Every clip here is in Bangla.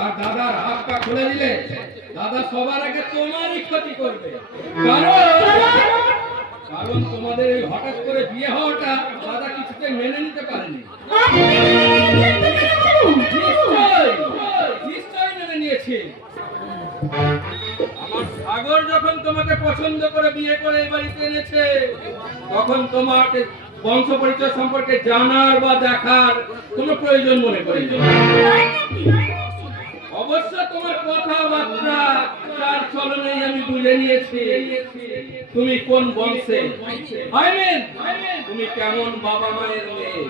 আর দাদার হাত পা খুলে দিলে দাদা সবার আগে তোমারই ক্ষতি করবে। কারণ তোমাদের এই হঠাৎ করে বিয়ে হওয়াটা দাদা কিছুতে মেনে নিতে পারেনি। নিশ্চয় মেনে নিয়েছে। আমার সাগর যখন তোমাকে পছন্দ করে বিয়ে করে এই বাড়িতে এনেছে, তখন তোমাকে বংশ পরিচয় সম্পর্কে জানার বা দেখার কোনো প্রয়োজন মনে করিনি। অবশ্য তোমার কথাবার্তা তার চলনেই আমি বুঝে নিয়েছি তুমি কোন বংশে, তুমি কেমন বাবা মায়ের মেয়ে।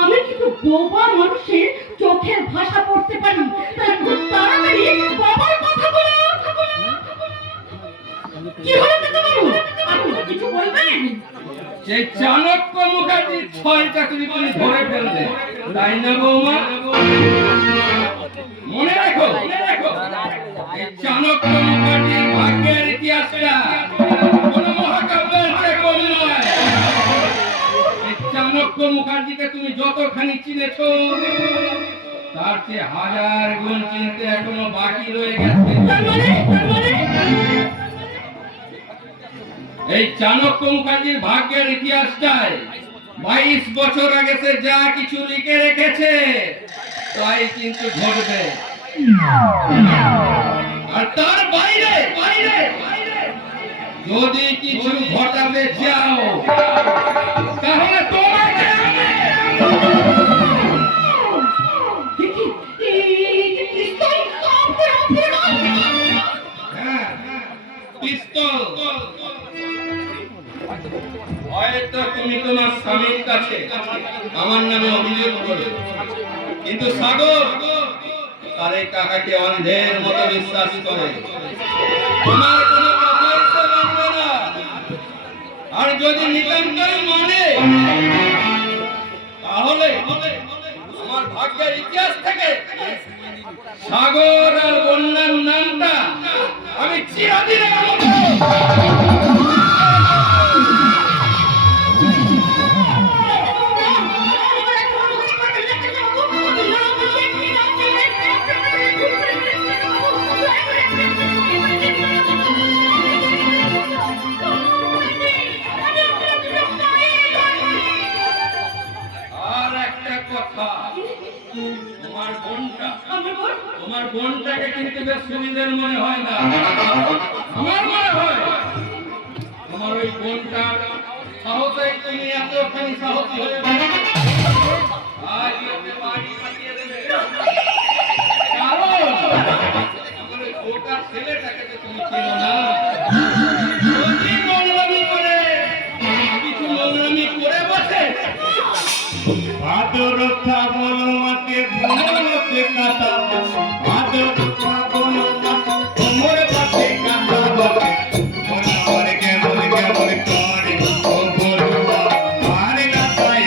আমি কিন্তু বোবা মানুষের চোখের ভাষা পড়তে পারি, তাই খুব তাড়াতাড়ি বাবার কথা বলে। কি হলো দাদাবাবু, আপনি কিছু বলবেন? সেই চাণক্য মুখার্জির ৬টা তুমি ধরে ফেলবে, তাই না বৌমা? মনে রাখো এই চাণক্য মুখার্জির ভাগ্যের ইতিহাসটা কোনো মহাকাব্যের চেয়ে কম নয়। এই চাণক্য মুখার্জিকে তুমি যতখানি চিনেছ, তার চেয়ে ১০০০ গুণ চিনতে এখনো বাকি রয়ে গেছে। এই চাণক্য মুখার্জির ভাগ্যের ইতিহাসটায় ২২ বছর আগে সে যা কিছু লিখে রেখেছে তাই কিন্তু ঘটবে, আর তার বাইরে যদি কিছু ঘটাতে চাও তাহলে তোমাকে পিস্তল। হয়তো তুমি তোমার স্বামীর কাছে আমার নামে অভিযোগ করো, কিন্তু সাগর তার এই কাকাকে অন্ধের মতো বিশ্বাস করে, তোমার কোনো কথাই সে মানবে না। আর যদি নিতান্তই মানে, তাহলে আমার ভাগ্যের ইতিহাস থেকে সাগর আর বন্যার নামটা আমি চিরদিনের মতো তোমার বোনটাকে কিন্তু বেশ সুবিধের মনে হয় না। আমার মনে হয় তোমার ওই বোনটা সাহসে তুমি এতখানি সাহসী হয়ে আজ ওকে বাড়ি পাঠিয়ে দেবে। কারণ আমার ওই ছোটার ছেলেটাকে তো তুমি চেনো না। যদি নোংরামি করে কিছু নোংরামি করে বসে, ভাদর শ্রাবণ মাসে ভ্রমণতে কাটা ভাদর শ্রাবণ মাসে কোমর পাশে কাটা বসে মনে কেমন কেমন করে ও বলুয়া আর না যায়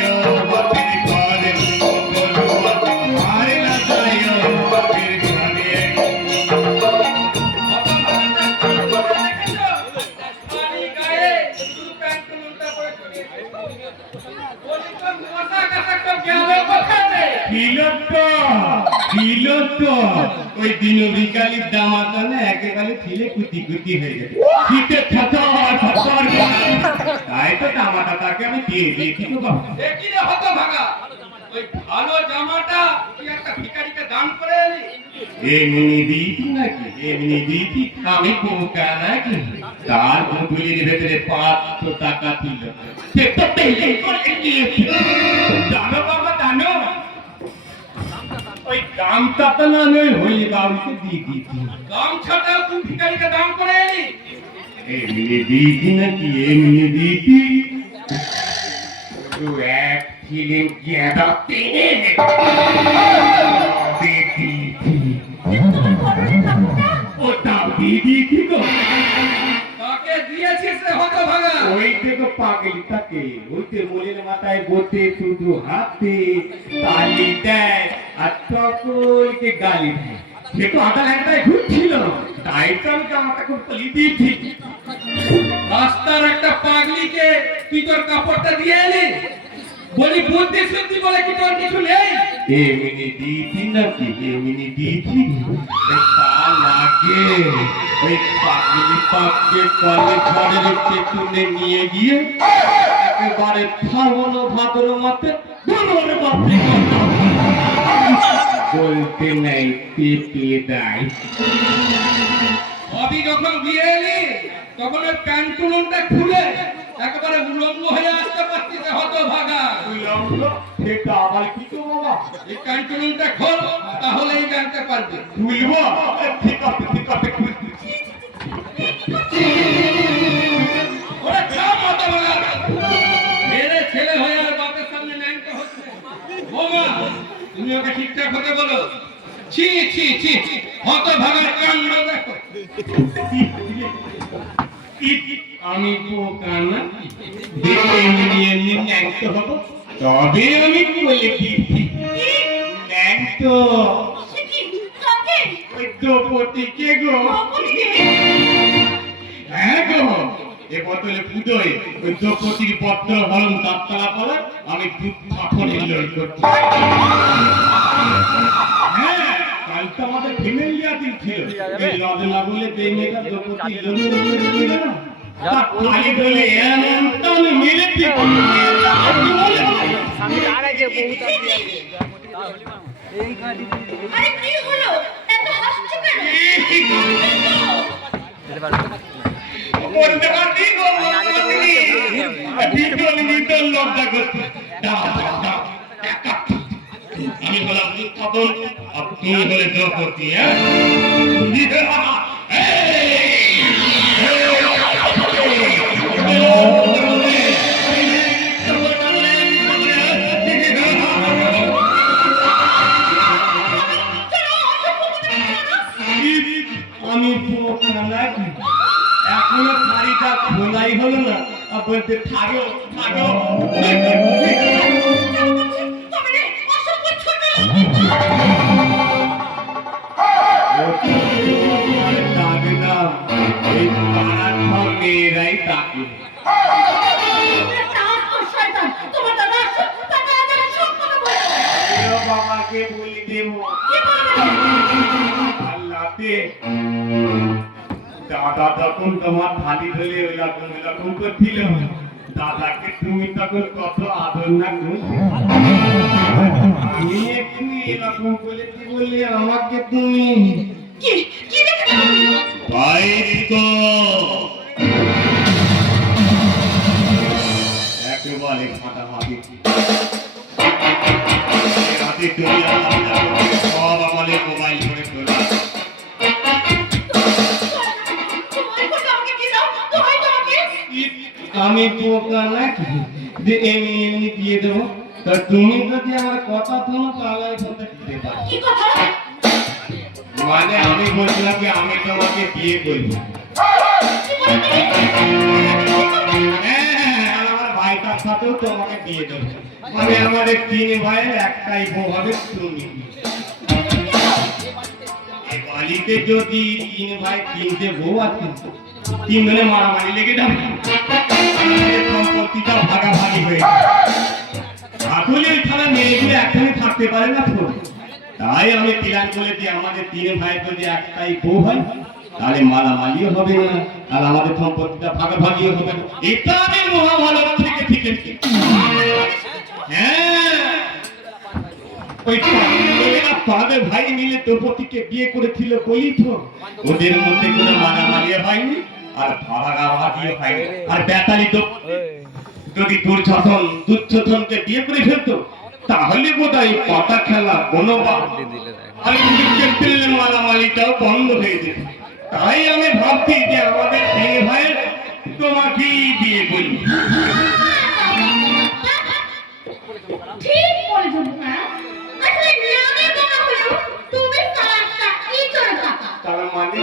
বাতিল করে ও বলুয়া আর না যায় বাতিল করে। ওই দিন বিকালের দামাতা না একেবারে ছিলে কুটি কুটি হয়ে গেছে, শীতে তাই তো জামাটা তাকে আমি দিয়ে দিয়েছি। তো বাবা দেখি রে হতভাগা, ওই ভালো জামাটা তুই একটা ভিখারিকে দান করে এলি। এমনি দিয়েছি নাকি? এমনি দিয়েছি আমি পোকা নাকি? তার বন্ধুলির ভেতরে ৫০০ টাকা ছিল, সে তো পেলে করে দিয়েছি। জানো বাবা জানো, ওই গামছাটা না নয় হয়ে বাবুকে দিয়ে দিয়েছি। গামছাটাও তুই ভিখারিকে দান করে এলি? এমনি দিয়েছি নাকি? এমনি দিয়েছি। তো এক ছিলেন গেঁদা টেনে ওটাও দিয়ে দিয়েছি গো। তাকে দিয়েছিস রে হতভাগা? ওই থেকে পাগলি থাকে, ওইতে মনের মাথায় বসে শুধু হাতে তালি দেয় আর সকলকে গালি দেয়। সে তো আধা ঘন্টায় ঘুরছিল, তাই তো আমি জামাটা খুব খুলি দিয়েছি। রাস্তার একটা পাগলিকে তুই তোর কাপড়টা দিয়ে এলি, বলি বুদ্ধি শুদ্ধি বলে কি তোর কিছু নেই? এমনি দিয়েছি নাকি? এমনি দিয়েছি? এই পা লাগে, ওই পাগলি পাপকে কলে ঘরে পেছনে নিয়ে গিয়ে একেবারে ফাগুন ভাদ্র মাসে দুনোর বাপরে বলতে নেই পেপে দেয়। অবি যখন দিয়ে এলি তখন ওই প্যান্ট টুলনটা খুলে একেবারে উলঙ্গ হয়ে আসতে পারছিস, হতভাগা। উলঙ্গ? সেটা আবার কি তো বাবা? এই প্যান্ট টুলনটা খোল, তাহলেই জানতে পারবি। খুলবো? ঠিক আছে ঠিক আছে, খুলছি। ওরে থাম, হতভাগা। মেরে ছেলে হয়ে আর বাপের সামনে ন্যাংটা হচ্ছে। বৌমা, তুমি ওকে ঠিকঠাক হতে বলো। ছি ছি ছি, হতভাগার কাণ্ড দেখো। আমি বোকা না, দেখে এমনি এমনি ন্যাংটো হবো, তবে আমি বলে দিচ্ছি ন্যাংটো। সে কি? কাকে? ওই দ্রৌপদীকে গো। দ্রৌপদীকে? হ্যাঁ গো, এ বোতলে পুজোয় ওই দ্রৌপদীর পত্র হরণ তারতলা পড়া আমি দুধ মাখনের লড় করছি। হ্যাঁ, কাল তো আমাদের ফ্যামিলি দিন ছিল, এই লজনা বলে যে মেয়েটা দ্রৌপদী ছিল না, তা খালি বলে এমনটা আমি মেরেছি। আরে কি হলো? এত হাসছো কেন? বলতে পারছি গো, ভিতর ভিতর লজ্জা করছে। আমি বললাম উৎপাদন, আর তুমি বলে দ্রৌপদী। হ্যাঁ, আমি এখনো শাড়িটা খোলাই হলো না, আর বলতে থাকো থাকো। তবে অসভ্য ছোট লোক। এই পাড়ার সব মেয়েরাই তাকে। তার তো শয়তান, তোমার দাদা আসো, তাকে আজ সব কথা বলো। বাবাকে বলি দেব কি বলবে? আল্লাহতে দাদা যখন তোমার থালি ধরে ওইরকম করছিল, দাদাকে তুমি তখন কত আদর না করতে। আমি একটু এরকম বলেছি বলে আমাকে তুমি কি কি দেখেছো? একেবারে ফাটাফাটি রাতে তুমি সব আমাদের মোবাইল ফোনে তোলা। তোমার কথা আমাকে কি দাও? তোমায় তোমাকে আমি বোকা নাকি যে এমনি এমনি দিয়ে দেবো? তা তুমি যদি আমার কথা শোনো তাহলে বলতে দিতে পারো। কি কথা? মানে আমি বলছিলাম কি আমি তোমাকে বিয়ে করবো। কি বলতে? হ্যাঁ, আমার ভাইটার সাথেও তোমাকে বিয়ে দেবো। মানে আমাদের 3 ভাইয়ের একটাই বউ হবে তুমি। এই বাড়িতে যদি 3 ভাই 3টে বউ আছে, 3 জনে মারামারি লেগে যাবে, আমাদের সম্পত্তিটা ভাগাভাগি হয়ে যাবে। আসলে ছাড়া মেয়েগুলো একসঙ্গে থাকতে পারে না তো, তাই আমি প্ল্যান করেছি আমাদের 3 ভাইয়ের যদি একটাই বউ হয় তাহলে মারামারিও হবে না, আর আমাদের সম্পত্তিটা ভাগাভাগিও হবে না। এটা আমি মহাভারত থেকে শিখেছি। হ্যাঁ, ওই তাদের ভাই মিলে দ্রৌপদীকে বিয়ে করেছিল বলি তো ওদের মধ্যে কোনো মারামারি হয়নি আর ভাগাভাগিও হয়নি। আর বেতালি তো যদি দুর্যোধনকে বিয়ে করে ফেলতো তাহলে বোধহয় পাতা খেলা কোনো আর মারামারিটাও বন্ধ হয়ে যেত। তাই আমি ভাবছি যে আমাদের 3 ভাইয়ের তোমাকেই বিয়ে করি। ঠিক বলেছো না? আসলে নামে বলা হলো তুমি সারাটা কি করে থাকা? তার মানে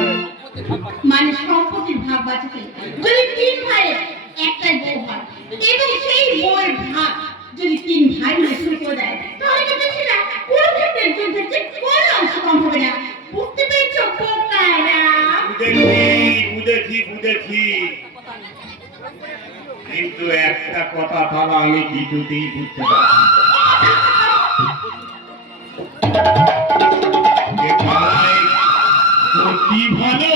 সম্পত্তির ভাগ বাঁচাতে যদি 3 ভাইয়ের একটাই বউ হয় এবং সেই বউয়ের ভাগ যদি 3 ভাই মিলে শুরু করে দেয় তাহলে কিন্তু সেটা কুরুক্ষেত্রের যুদ্ধের যে কোনো অংশ কম হবে না। বুঝতে বুঝেছি, কিন্তু একটা কথা তারা আমি কিছুতেই বুঝতে পারছি না। যে পাড়ায় পতি ভালো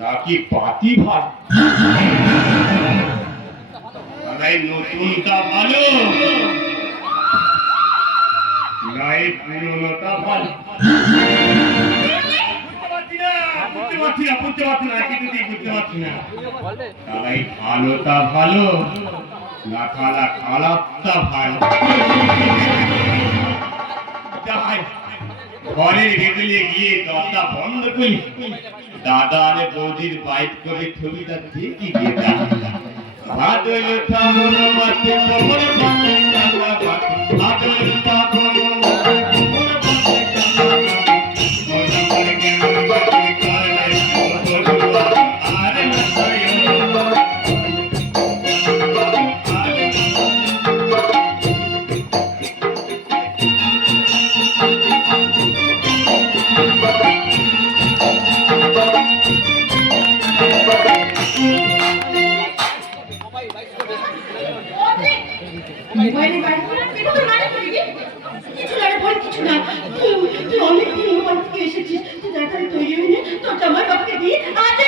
নাকি পাতি ভালো, পাড়ায় নতুনটা ভালো নাই পুরনোটা ভালো। বুঝতে পারছি না কিছুতেই বুঝতে পারছি না। তারাই ভালোটা ভালো না খারাপটা ভালো। যাই, ঘরের ভেতরে গিয়ে দরজা বন্ধ করি, দাদা আর বৌদির বাইক করে ছবিটা দেখি গিয়ে ভাদল থামন মাঠে কোমর বাঁধে কাঁচা বাঁধে, ভাদল থামন মাঠে কোমর বাঁধে কাঁচা বাঁধে, মনে মনে কেমন করে কালে বলুয়া আর না মোবাইলে বাড়ি করে এটা তো মানে করি কিছু না রে বল, কিছু না। তুই অনেক দিন মোবাইল থেকে এসেছিস, তুই তাড়াতাড়ি তৈরি হয়ে নে, তোর জামাই বাবাকে দিয়ে আজ